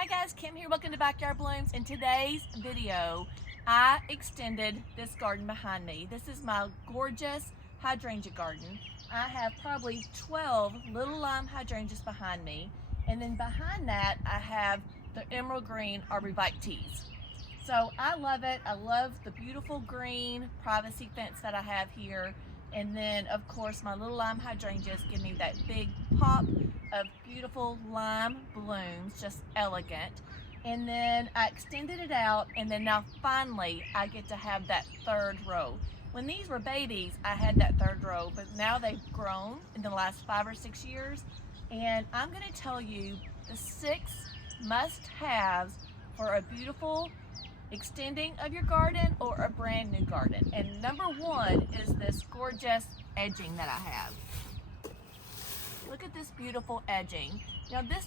Hi guys, Kim here. Welcome to Backyard Blooms. In today's video, I extended this garden behind me. This is my gorgeous hydrangea garden. I have probably 12 little lime hydrangeas behind me. And then behind that, I have the emerald green arborvitaes. So I love it. I love the beautiful green privacy fence that I have here. And then of course my little lime hydrangeas give me that big pop of beautiful lime blooms, just elegant. And then I extended it out, and then now finally I get to have that third row. When these were babies, I had that third row, but now they've grown in the last 5 or 6 years. And I'm gonna tell you the 6 must-haves for a beautiful extending of your garden or a brand new garden. And number 1 is this gorgeous edging that I have. Look at this beautiful edging. Now this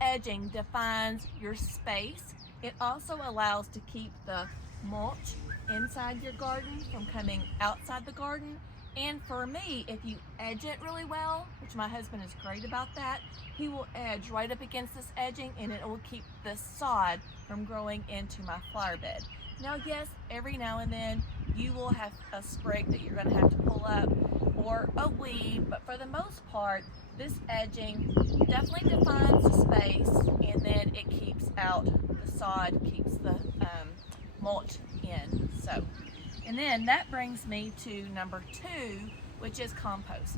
edging defines your space. It also allows to keep the mulch inside your garden from coming outside the garden. And for me, if you edge it really well, which my husband is great about that, he will edge right up against this edging and it will keep the sod from growing into my flower bed. Now yes, every now and then you will have a sprig that you're gonna have to pull up or a weed, but for the most part, this edging definitely defines the space, and then it keeps out the sod, keeps the mulch in. So, and then that brings me to number 2, which is compost.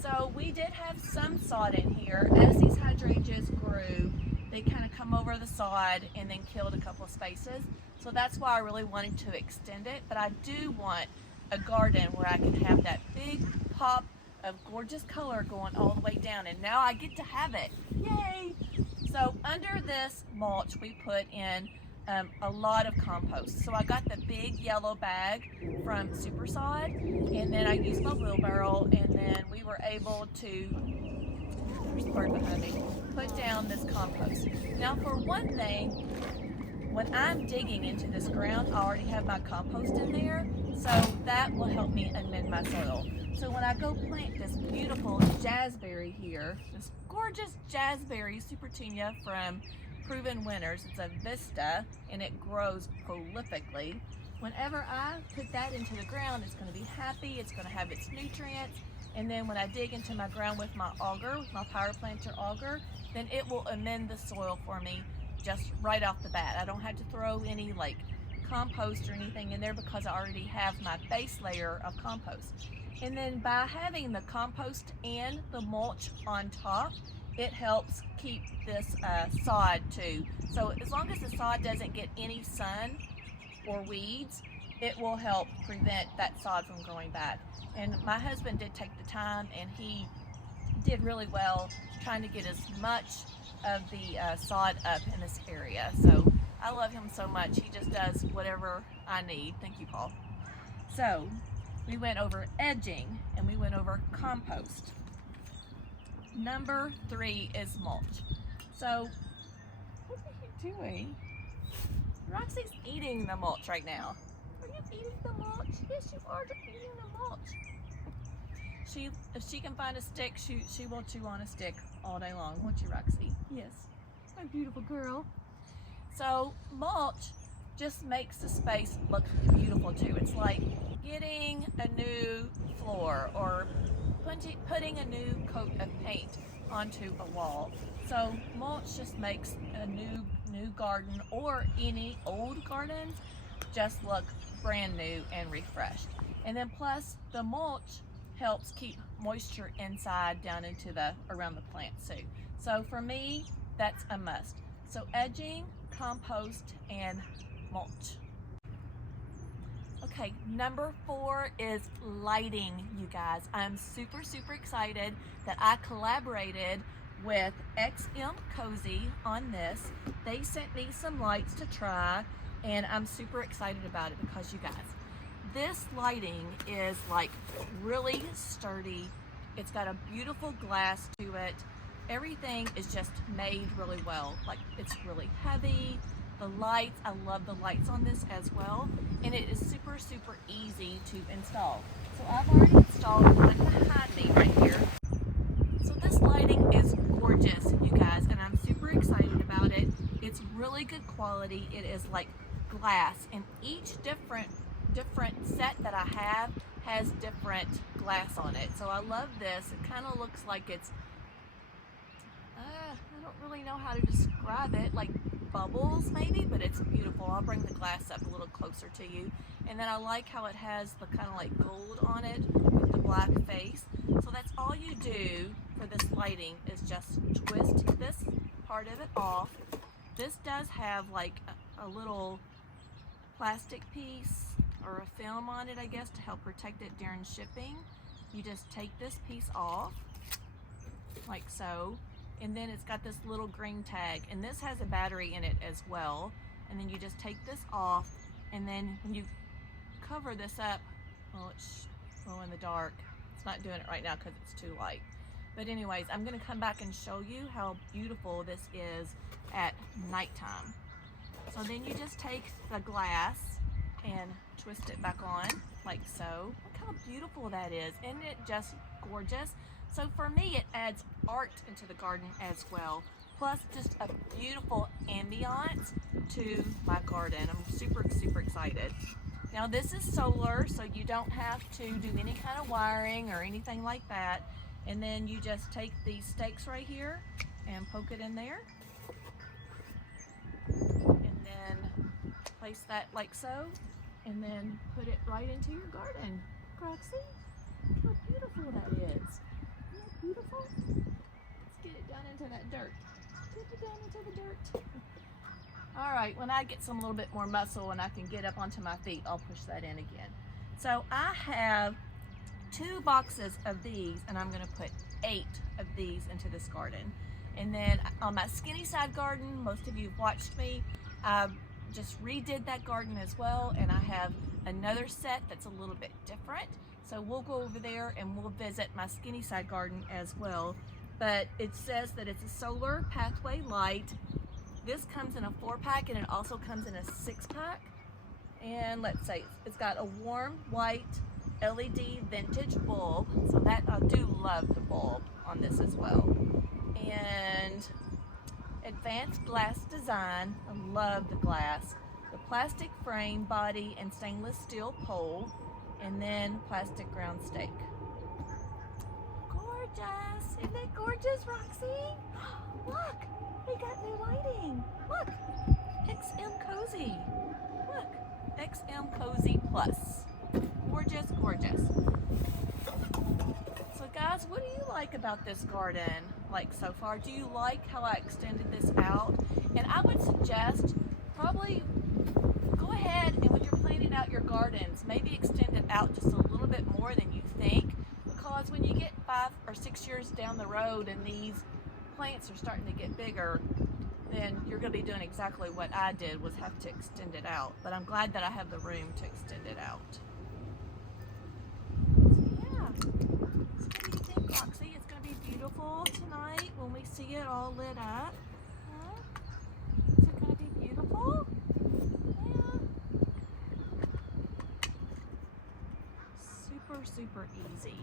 So we did have some sod in here. As these hydrangeas grew, they kind of come over the sod and then killed a couple of spaces. So that's why I really wanted to extend it, but I do want a garden where I can have that big pop of gorgeous color going all the way down, and now I get to have it. Yay! So under this mulch we put in a lot of compost. So I got the big yellow bag from Super Sod, and then I used my wheelbarrow, and then we were able to, there's a bird behind me, put down this compost. Now for one thing, when I'm digging into this ground, I already have my compost in there, so that will help me amend my soil. So when I go plant this beautiful jazzberry here, this gorgeous jazzberry Supertunia from Proven Winners, it's a Vista and it grows prolifically. Whenever I put that into the ground, it's going to be happy, it's going to have its nutrients, and then when I dig into my ground with my auger, with my power planter auger, then it will amend the soil for me just right off the bat. I don't have to throw any like compost or anything in there because I already have my base layer of compost. And then by having the compost and the mulch on top, it helps keep this sod too. So as long as the sod doesn't get any sun or weeds, it will help prevent that sod from growing back. And my husband did take the time, and he did really well trying to get as much of the sod up in this area. So I love him so much. He just does whatever I need. Thank you, Paul. So we went over edging and we went over compost. Number 3 is mulch. So what are you doing? Roxy's eating the mulch right now. Are you eating the mulch? Yes, you are eating the mulch. If she can find a stick, she will chew on a stick all day long, won't you, Roxy? Yes, my beautiful girl. So mulch just makes the space look beautiful too. It's like getting a new floor or putting a new coat of paint onto a wall. So mulch just makes a new garden or any old gardens just look brand new and refreshed. And then plus the mulch helps keep moisture inside down into around the plants too. So for me, that's a must. So edging, compost, and mulch. Okay, number 4 is lighting, you guys. I'm super excited that I collaborated with XMCOSY on this. They sent me some lights to try, and I'm super excited about it because, you guys, this lighting is like really sturdy. It's got a beautiful glass to it. Everything is just made really well. Like, it's really heavy. The lights, I love the lights on this as well, and it is super easy to install. So I've already installed one behind me right here. So this lighting is gorgeous, you guys, and I'm super excited about it. It's really good quality. It is like glass, and each different set that I have has different glass on it. So I love this. It kind of looks like it's, I don't really know how to describe it, like bubbles maybe, but it's beautiful. I'll bring the glass up a little closer to you. And then I like how it has the kind of like gold on it with the black face. So that's all you do for this lighting is just twist this part of it off. This does have like a little plastic piece or a film on it, I guess, to help protect it during shipping. You just take this piece off like so, and then it's got this little green tag, and this has a battery in it as well. And then you just take this off, and then when you cover this up, well, it's in the dark. It's not doing it right now because it's too light. But anyways, I'm going to come back and show you how beautiful this is at nighttime. So then you just take the glass and twist it back on like so. Look how beautiful that is. Isn't it just gorgeous? So for me, it adds art into the garden as well. Plus just a beautiful ambiance to my garden. I'm super, super excited. Now this is solar, so you don't have to do any kind of wiring or anything like that. And then you just take these stakes right here and poke it in there. And then place that like so. And then put it right into your garden. Roxy, look how beautiful that is. Isn't that beautiful? Let's get it down into that dirt. Get it down into the dirt. All right, when I get some little bit more muscle and I can get up onto my feet, I'll push that in again. So I have 2 boxes of these, and I'm gonna put 8 of these into this garden. And then on my skinny side garden, most of you have watched me, I just redid that garden as well, and I have another set that's a little bit different. So we'll go over there and we'll visit my skinny side garden as well. But it says that it's a solar pathway light. This comes in a 4-pack, and it also comes in a 6-pack. And let's say it's got a warm white LED vintage bulb. So that, I do love the bulb on this as well. And advanced glass design. I love the glass. The plastic frame, body, and stainless steel pole. And then plastic ground stake. Gorgeous! Isn't that gorgeous, Roxy? Look! We got new lighting. Look, XMCOSY. Look, XMCOSY Plus. Gorgeous, gorgeous. So guys, what do you like about this garden? Like so far, do you like how I extended this out? And I would suggest probably go ahead and when you're planning out your gardens, maybe extend it out just a little bit more than you think, because when you get 5 or 6 years down the road and these plants are starting to get bigger, then you're going to be doing exactly what I did, was have to extend it out. But I'm glad that I have the room to extend it out. So yeah, so what do you think, Roxy? It's going to be beautiful tonight when we see it all lit up. Huh? Is it going to be beautiful? Yeah. Super, super easy.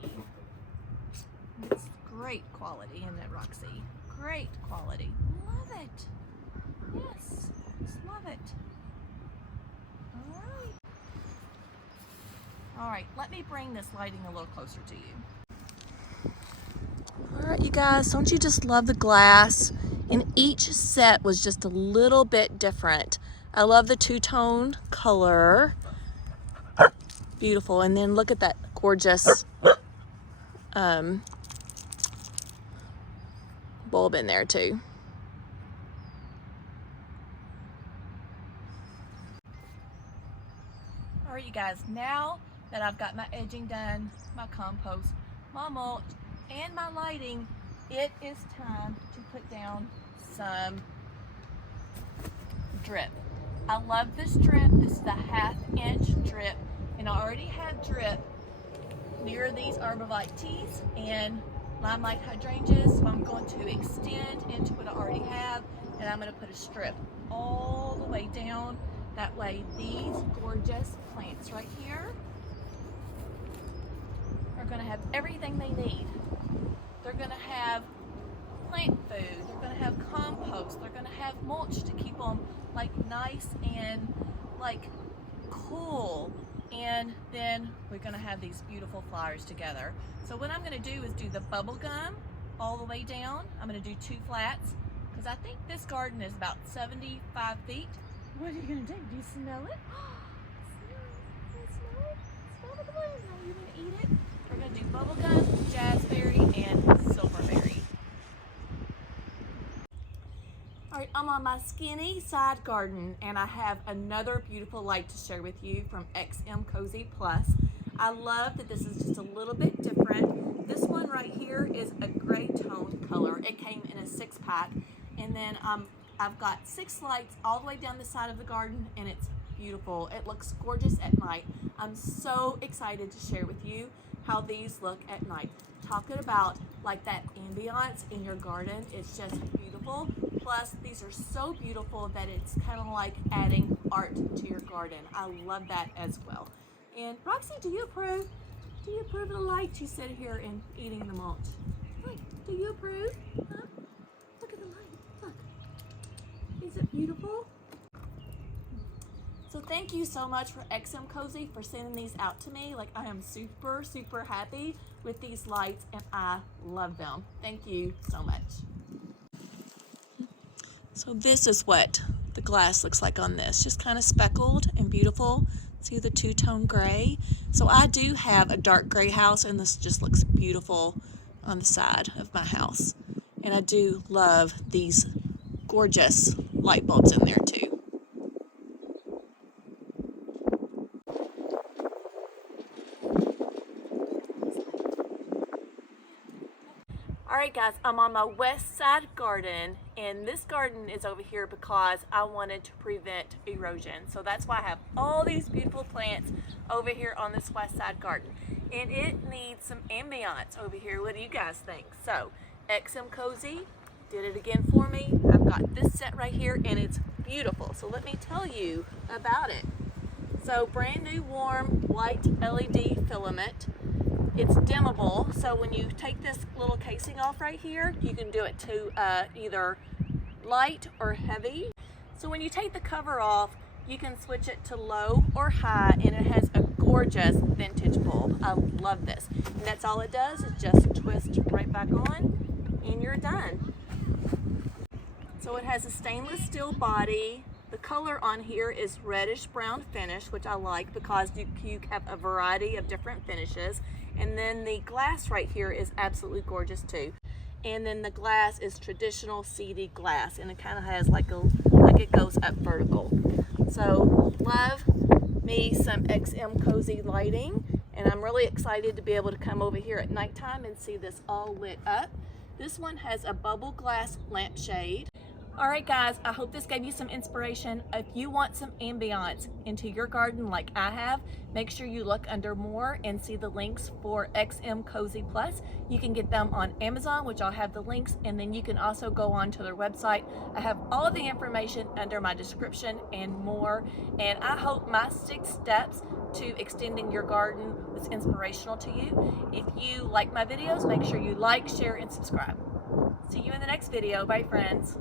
It's great quality, isn't it, Roxy? Great quality. Love it. Yes, just love it. All right. All right, let me bring this lighting a little closer to you. All right, you guys, don't you just love the glass? And each set was just a little bit different. I love the 2-tone color. Beautiful. And then look at that gorgeous bulb in there too. All right, you guys, now that I've got my edging done, my compost, my mulch, and my lighting, it is time to put down some drip. I love this drip. This is the 1/2-inch drip, and I already have drip near these arborvitae teas and limelight hydrangeas, so I'm going to extend into what I already have, and I'm going to put a strip all the way down. That way these gorgeous plants right here are going to have everything they need. They're going to have plant food, they're gonna have compost, they're gonna have mulch to keep them like nice and like cool. And then we're gonna have these beautiful flowers together. So what I'm gonna do is do the bubble gum all the way down. I'm gonna do 2 flats because I think this garden is about 75 feet. What are you gonna do? Do you smell it? Smell it? Smell the balloon. Are you gonna eat it? We're gonna do bubble gum, jazzberry, and silverberry. All right, I'm on my skinny side garden and I have another beautiful light to share with you from XMCOSY Plus. I love that this is just a little bit different. This one right here is a gray toned color. It came in a 6-pack, and then I've got 6 lights all the way down the side of the garden, and it's beautiful. It looks gorgeous at night. I'm so excited to share with you how these look at night. Talking about like that ambiance in your garden, it's just beautiful. Plus, these are so beautiful that it's kind of like adding art to your garden. I love that as well. And Roxy, do you approve? Do you approve of the light? You sit here and eating the mulch. Look, do you approve? Huh? Look at the light. Look. Is it beautiful? So thank you so much for XMCOSY for sending these out to me. Like, I am super, super happy with these lights and I love them. Thank you so much. So this is what the glass looks like on this. Just kind of speckled and beautiful. See the 2-tone gray? So I do have a dark gray house and this just looks beautiful on the side of my house. And I do love these gorgeous light bulbs in there too. Alright guys, I'm on my west side garden, and this garden is over here because I wanted to prevent erosion. So that's why I have all these beautiful plants over here on this west side garden. And it needs some ambiance over here. What do you guys think? So XMCOSY did it again for me. I've got this set right here and it's beautiful. So let me tell you about it. So brand new warm white LED filament. It's dimmable, so when you take this little casing off right here, you can do it to either light or heavy. So when you take the cover off, you can switch it to low or high, and it has a gorgeous vintage bulb. I love this. And that's all it does, is just twist right back on, and you're done. So it has a stainless steel body. The color on here is reddish brown finish, which I like because you have a variety of different finishes. And then the glass right here is absolutely gorgeous too. And then the glass is traditional CD glass, and it kind of has like it goes up vertical. So love me some XMCOSY lighting, and I'm really excited to be able to come over here at nighttime and see this all lit up. This one has a bubble glass lampshade. Alright guys, I hope this gave you some inspiration. If you want some ambiance into your garden like I have, make sure you look under more and see the links for XMCOSY Plus. You can get them on Amazon, which I'll have the links, and then you can also go on to their website. I have all the information under my description and more, and I hope my 6 steps to extending your garden was inspirational to you. If you like my videos, make sure you like, share, and subscribe. See you in the next video. Bye friends.